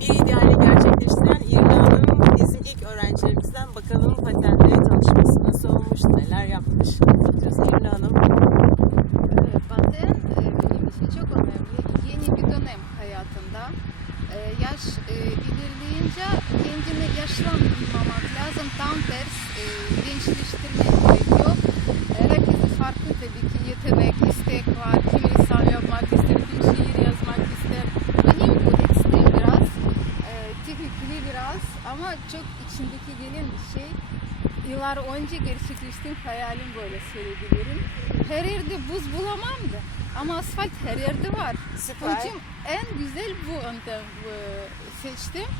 Bir ideali gerçekleştiren İrlanda'nın bizim ilk öğrencilerimizden bakalım patenle tanışması nasıl olmuş, neler yapmış. Bakacağız İrla Hanım. Evet, Paten e, benim için çok önemli. Yeni bir dönem hayatında. E, Yaş e, ilerleyince kendini yaşlanmamak lazım. Tam ters gençleştirmek gerekiyor. Herkesin farklı tabii ki yetenek, istek var. Gelen bir şey. Yıllar önce gerçekleştiğim hayalim böyle söyleyebilirim. Her yerde buz bulamam da ama asfalt her yerde var. Süper. Onun için en güzel bu yöntem e, seçtim.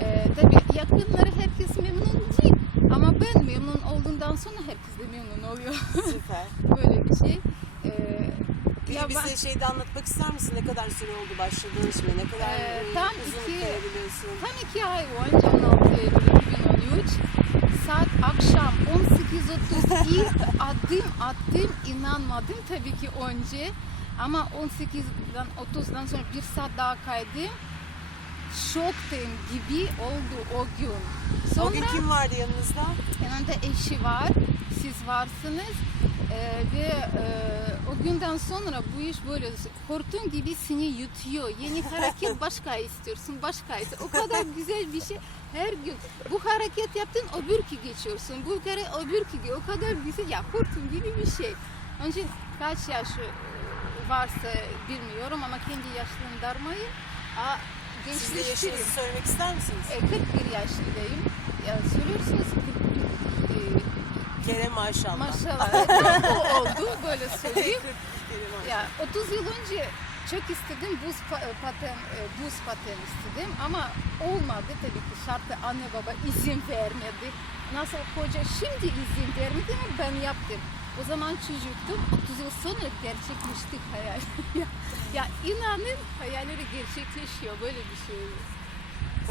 E, tabii yakınları herkes memnun değil ama ben memnun olduğundan sonra herkes de memnun oluyor. Süper. Böyle bir şey. E, Peki ya ben- bize şeyde anlatmak ister misin? Ne kadar süre oldu başladığın şimdi? Ne kadar Ee, tam uzun iki-? Tam iki ay önce akşam 18.30 ilk adım attım inanmadım tabii ki önce ama 18'den 30'dan sonra bir saat daha kaydım şoktayım gibi oldu o gün. Sonra O gün kim vardı yanınızda? yanında eşi var, siz varsınız Ee, ve e, o günden sonra bu iş böyle hortum gibi seni yutuyor. Yeni hareket başka istiyorsun, başka istiyorsun. O kadar güzel bir şey. Her gün bu hareket yaptın, öbürkü geçiyorsun. Bu kere öbürkü geçiyor. O kadar güzel. Ya hortum gibi bir şey. Onun için kaç yaş e, varsa bilmiyorum ama kendi yaşlandırmayı aa, Siz de yaşınızı söylemek ister misiniz? E, 41 yaşındayım. Ya söylüyorsunuz 41 e, kere maşallah. Maşallah. Tam o oldu böyle söyleyeyim. ya 30 yıl önce çok istedim buz e, paten e, buz paten istedim ama olmadı tabii ki şartı anne baba izin vermedi. Nasıl koca şimdi izin vermedi mi ben yaptım. O zaman çocuktum. 30 yıl sonra gerçekleşti hayal. ya inanın hayalleri gerçekleşiyor böyle bir şey.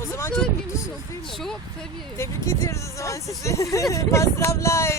O zaman çok mutlusunuz değil mi? Çok tabii. Tebrik ediyoruz o zaman sizi. Pazdravlay.